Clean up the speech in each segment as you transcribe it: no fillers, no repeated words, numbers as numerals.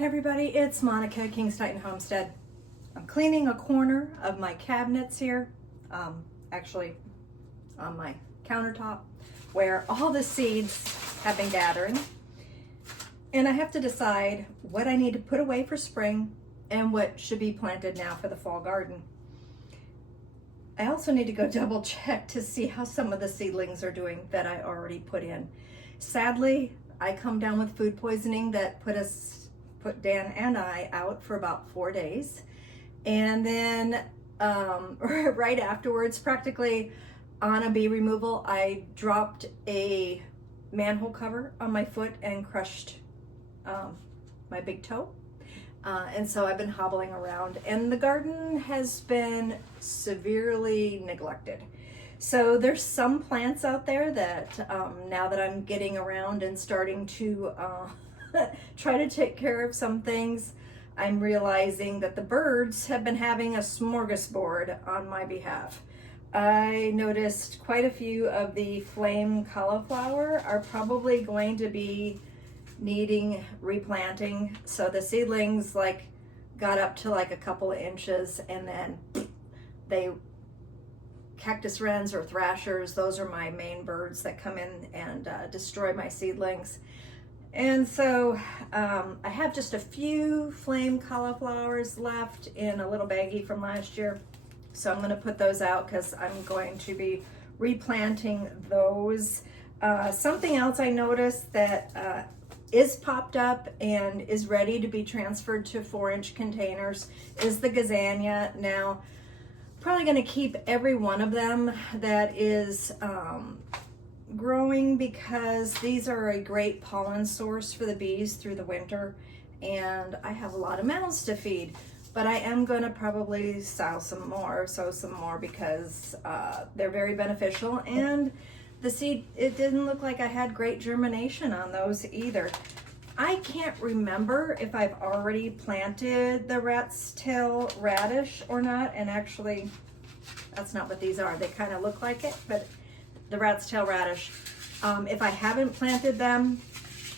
Hey everybody, it's Monica, Kings Titan Homestead. I'm cleaning a corner of my cabinets here, actually on my countertop, where all the seeds have been gathering. And I have to decide what I need to put away for spring and what should be planted now for the fall garden. I also need to go double check to see how some of the seedlings are doing that I already put in. Sadly, I come down with food poisoning that put Dan and I out for about 4 days. And then right afterwards, practically on a bee removal, I dropped a manhole cover on my foot and crushed my big toe. And so I've been hobbling around, and the garden has been severely neglected. So there's some plants out there that now that I'm getting around and starting to try to take care of some things, I'm realizing that the birds have been having a smorgasbord on my behalf. I noticed quite a few of the flame cauliflower are probably going to be needing replanting. So the seedlings got up to a couple of inches, and then cactus wrens or thrashers, those are my main birds that come in and destroy my seedlings. And so I have just a few flame cauliflowers left in a little baggie from last year. So I'm going to put those out because I'm going to be replanting those. Something else I noticed that is popped up and is ready to be transferred to 4-inch containers is the gazania. Now, probably going to keep every one of them that is growing, because these are a great pollen source for the bees through the winter, and I have a lot of mouths to feed. But I am going to probably sow some more because they're very beneficial, and the seed, it didn't look like I had great germination on those either. I can't remember if I've already planted the rat's tail radish or not, and actually that's not what these are. They kind of look like it, but the rat's tail radish. If I haven't planted them,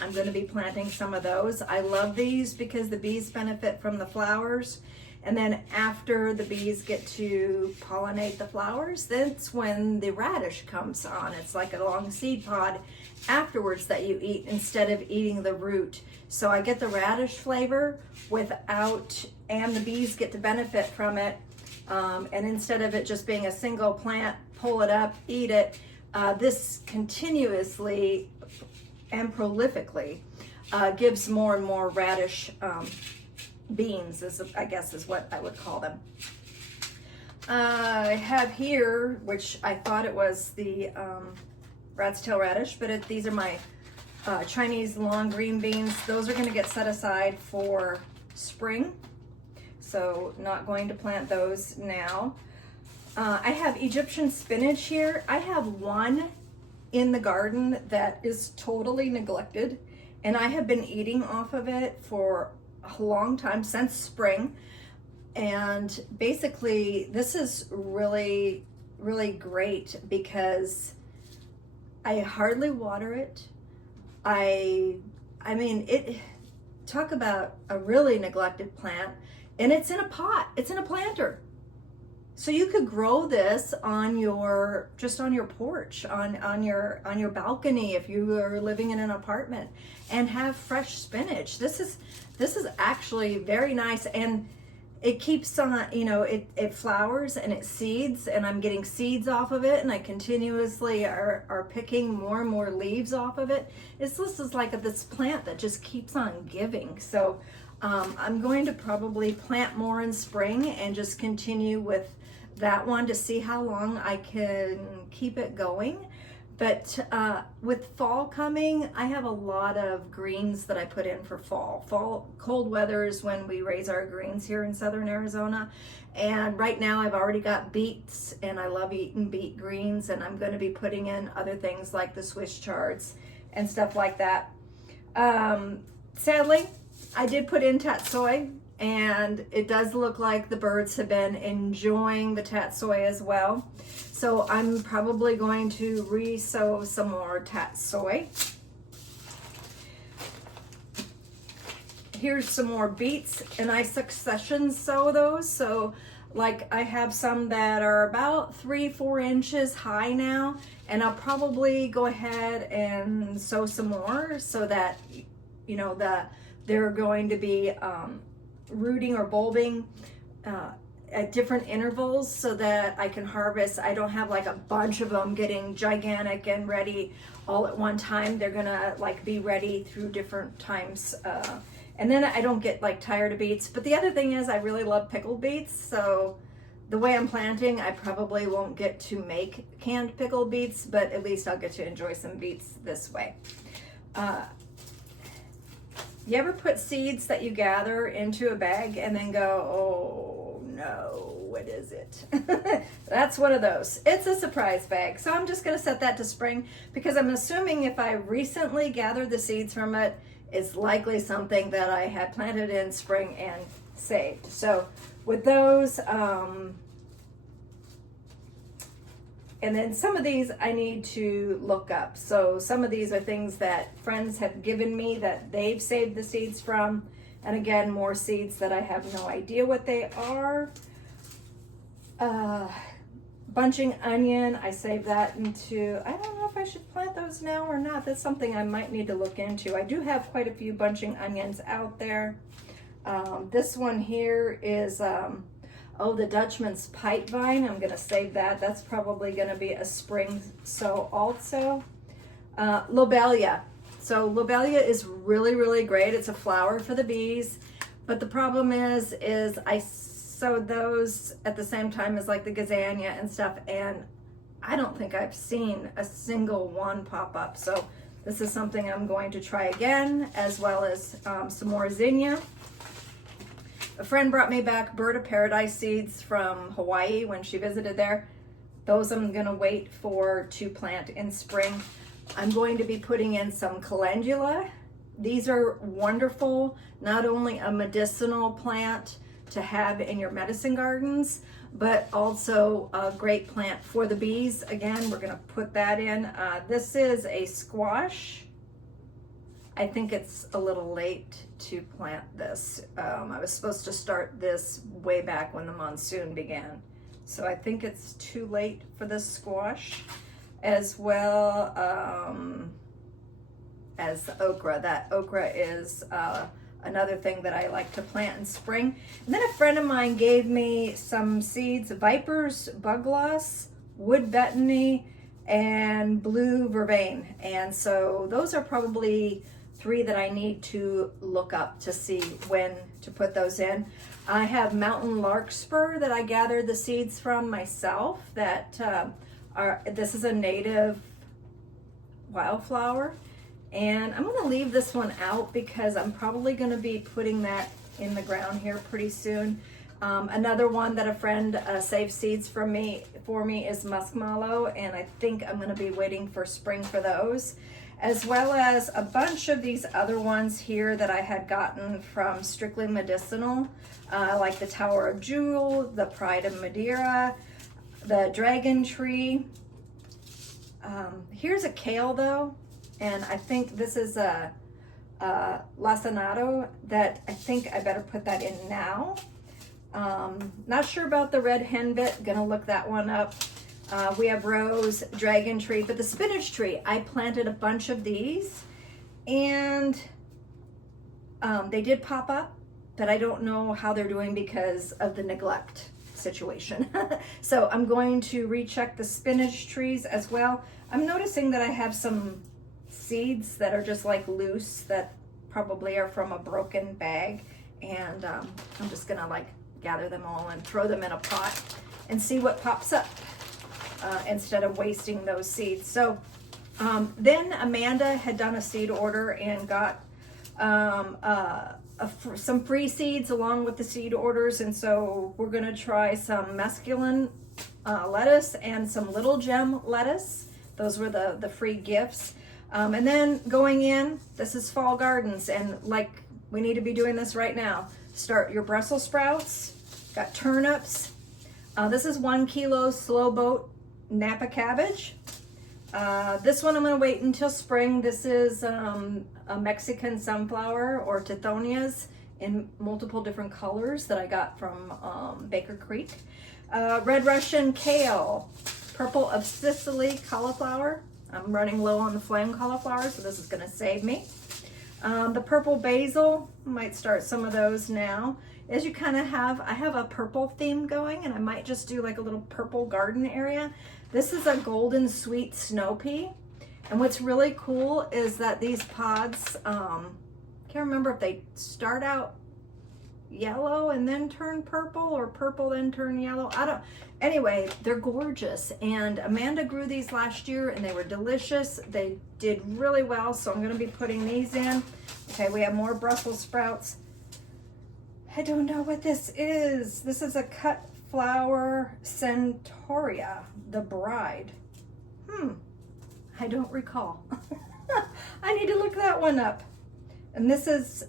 I'm going to be planting some of those. I love these because the bees benefit from the flowers. And then after the bees get to pollinate the flowers, that's when the radish comes on. It's like a long seed pod afterwards that you eat instead of eating the root. So I get the radish flavor and the bees get to benefit from it. And instead of it just being a single plant, pull it up, eat it, this continuously and prolifically gives more and more radish beans, I guess is what I would call them. I have here, which I thought it was the rat's tail radish, but these are my Chinese long green beans. Those are going to get set aside for spring, so not going to plant those now. I have Egyptian spinach here. I have one in the garden that is totally neglected, and I have been eating off of it for a long time, since spring. And basically this is really, really great because I hardly water it. I mean, talk about a really neglected plant, and it's in a pot, it's in a planter. So you could grow this on your porch, on your balcony if you are living in an apartment, and have fresh spinach. This is actually very nice, and it keeps on, it flowers and it seeds, and I'm getting seeds off of it, and I continuously are picking more and more leaves off of it. This is like this plant that just keeps on giving. So I'm going to probably plant more in spring and just continue with that one to see how long I can keep it going. But with fall coming, I have a lot of greens that I put in for fall. Cold weather is when we raise our greens here in southern Arizona. And right now I've already got beets, and I love eating beet greens, and I'm going to be putting in other things like the Swiss chards and stuff like that. Sadly, I did put in tatsoi, and it does look like the birds have been enjoying the tatsoi as well. So I'm probably going to re-sow some more tatsoi. here's some more beets, and I succession sow those. So like I have some that are about 3-4 inches high now, and I'll probably go ahead and sow some more so that, you know, they're going to be rooting or bulbing at different intervals so that I can harvest. I don't have like a bunch of them getting gigantic and ready all at one time. They're gonna like be ready through different times. And then I don't get like tired of beets. But the other thing is I really love pickled beets. So the way I'm planting, I probably won't get to make canned pickled beets, but at least I'll get to enjoy some beets this way. You ever put seeds that you gather into a bag and then go, oh no, what is it? That's one of those. It's a surprise bag. So I'm just gonna set that to spring because I'm assuming if I recently gathered the seeds from it, it's likely something that I had planted in spring and saved. So with those, and then some of these I need to look up. So some of these are things that friends have given me that they've saved the seeds from. And again, more seeds that I have no idea what they are. Bunching onion, I saved that into, I don't know if I should plant those now or not. That's something I might need to look into. I do have quite a few bunching onions out there. This one here is, the Dutchman's pipe vine. I'm gonna save that. That's probably gonna be a spring sow also. Lobelia. So lobelia is really, really great. It's a flower for the bees. But the problem is I sowed those at the same time as like the gazania and stuff, and I don't think I've seen a single one pop up. So this is something I'm going to try again, as well as some more zinnia. A friend brought me back bird of paradise seeds from Hawaii when she visited there. Those I'm gonna wait for to plant in spring. I'm going to be putting in some calendula. These are wonderful, not only a medicinal plant to have in your medicine gardens, but also a great plant for the bees. Again, we're gonna put that in. This is a squash. I think it's a little late to plant this. I was supposed to start this way back when the monsoon began. So I think it's too late for this squash, as well as the okra. That okra is another thing that I like to plant in spring. And then a friend of mine gave me some seeds, Viper's bugloss, wood betony, and blue vervain. And so those are probably 3 that I need to look up to see when to put those in. I have mountain larkspur that I gathered the seeds from myself that this is a native wildflower. And I'm gonna leave this one out because I'm probably gonna be putting that in the ground here pretty soon. Another one that a friend saved seeds for me is muskmallow, and I think I'm gonna be waiting for spring for those, as well as a bunch of these other ones here that I had gotten from Strictly Medicinal, like the Tower of Jewel, the Pride of Madeira, the Dragon Tree. Here's a kale though, and I think this is a lacinato that I think I better put that in now. Not sure about the red henbit, gonna look that one up. We have rose, dragon tree, but the spinach tree, I planted a bunch of these, and they did pop up, but I don't know how they're doing because of the neglect situation. So I'm going to recheck the spinach trees as well. I'm noticing that I have some seeds that are just like loose that probably are from a broken bag, and I'm just gonna like gather them all and throw them in a pot and see what pops up instead of wasting those seeds. So then Amanda had done a seed order and got some free seeds along with the seed orders, and so we're gonna try some mesclun lettuce and some little gem lettuce. Those were the free gifts. And then going in, this is fall gardens, and like we need to be doing this right now. Start your Brussels sprouts, got turnips. This is 1 kilo slow boat Napa cabbage. This one I'm going to wait until spring. This is a Mexican sunflower, or Tithonias, in multiple different colors that I got from Baker Creek. Red Russian kale, purple of Sicily cauliflower. I'm running low on the flame cauliflower, so this is going to save me. The purple basil, I might start some of those now. As you kind of have, I have a purple theme going, and I might just do like a little purple garden area. This is a golden sweet snow pea. And what's really cool is that these pods, can't remember if they start out yellow and then turn purple, or purple then turn yellow. Anyway, they're gorgeous. And Amanda grew these last year and they were delicious. They did really well, so I'm gonna be putting these in. Okay, we have more Brussels sprouts. I don't know what this is. This is a cut flower centaurea, the bride. I don't recall. I need to look that one up. And this is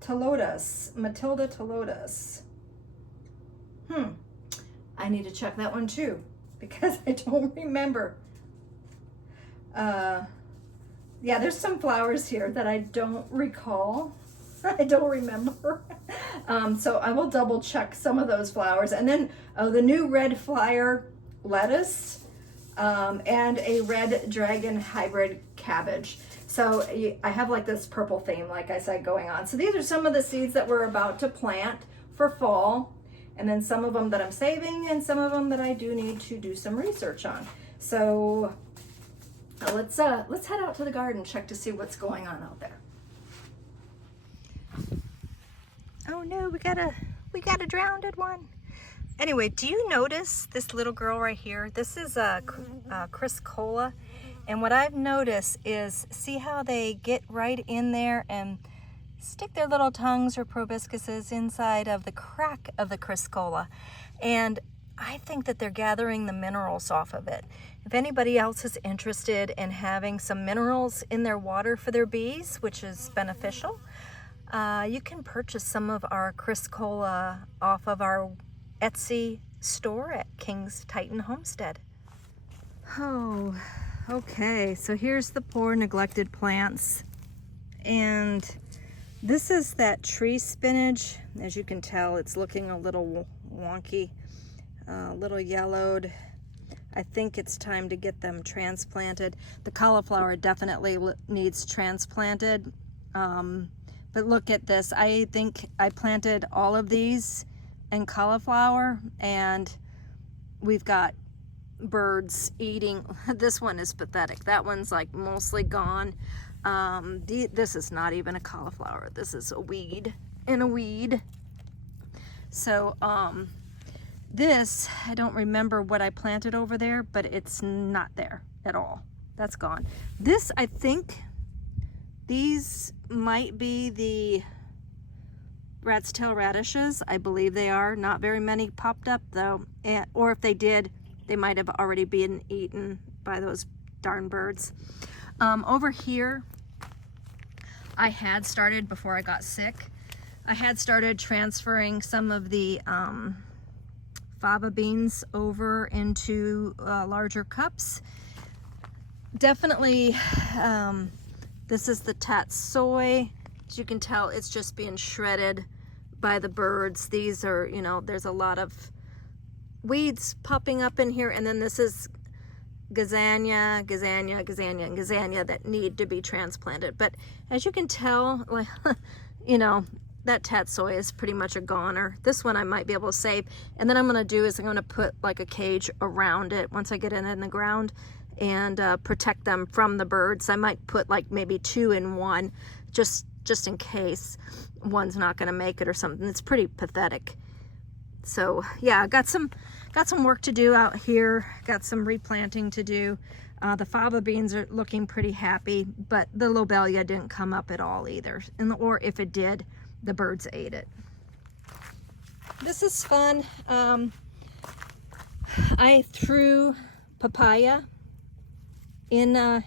Telotus, Matilda Telotus. I need to check that one too, because I don't remember. Yeah, there's some flowers here that I don't recall. I don't remember. So I will double check some of those flowers. And then the new red flyer lettuce, and a red dragon hybrid cabbage. So I have like this purple theme, like I said, going on. So these are some of the seeds that we're about to plant for fall. And then some of them that I'm saving, and some of them that I do need to do some research on. So let's head out to the garden, check to see what's going on out there. Oh no, we got a drowned one. Anyway, do you notice this little girl right here? This is a Chrysocolla, and what I've noticed is, see how they get right in there and stick their little tongues or proboscises inside of the crack of the Chrysocolla, and I think that they're gathering the minerals off of it. If anybody else is interested in having some minerals in their water for their bees, which is beneficial, you can purchase some of our Chrysocolla off of our Etsy store at King's Titan Homestead. Oh, okay, so here's the poor neglected plants. And this is that tree spinach. As you can tell, it's looking a little wonky, a little yellowed. I think it's time to get them transplanted. The cauliflower definitely needs transplanted. But look at this. I think I planted all of these in cauliflower, and we've got birds eating. This one is pathetic. That one's like mostly gone. This is not even a cauliflower. This is a weed and a weed. So this, I don't remember what I planted over there, but it's not there at all. That's gone. This, I think these might be the rat's tail radishes. I believe they are. Not very many popped up though, or if they did, they might have already been eaten by those darn birds. Over here, I had started, before I got sick, I had started transferring some of the fava beans over into larger cups. Definitely, this is the tatsoi. As you can tell, it's just being shredded by the birds. These are, you know, there's a lot of weeds popping up in here, and then this is gazania, and gazania that need to be transplanted. But as you can tell, like, you know, that tatsoi is pretty much a goner. This one I might be able to save, and then I'm going to do is I'm going to put like a cage around it once I get it in the ground, and protect them from the birds. I might put like maybe 2 in one, just in case one's not going to make it or something. It's pretty pathetic. So yeah, got some work to do out here. Got some replanting to do. The fava beans are looking pretty happy, but the lobelia didn't come up at all either. Or if it did, the birds ate it. This is fun. I threw papaya in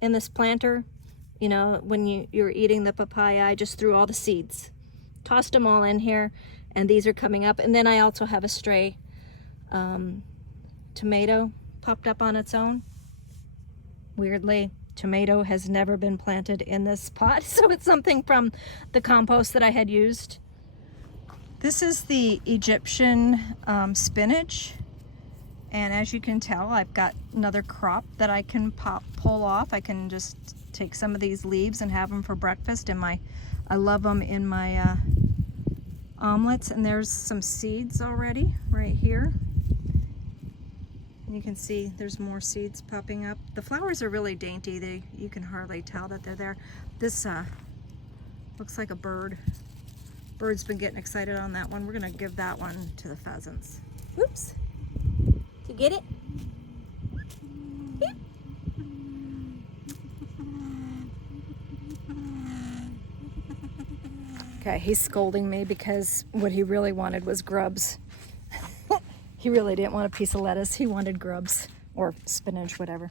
this planter. You know, when you're eating the papaya, I just threw all the seeds, tossed them all in here, and these are coming up. And then I also have a stray tomato popped up on its own. weirdly. Tomato has never been planted in this pot, so it's something from the compost that I had used. This is the Egyptian spinach, and as you can tell, I've got another crop that I can pull off. I can just take some of these leaves and have them for breakfast. I love them in my omelets, and there's some seeds already right here. You can see there's more seeds popping up. The flowers are really dainty. You can hardly tell that they're there. This looks like a bird. Bird's been getting excited on that one. We're gonna give that one to the pheasants. Oops. Did you get it? Okay, he's scolding me because what he really wanted was grubs. He really didn't want a piece of lettuce. He wanted grubs or spinach, whatever.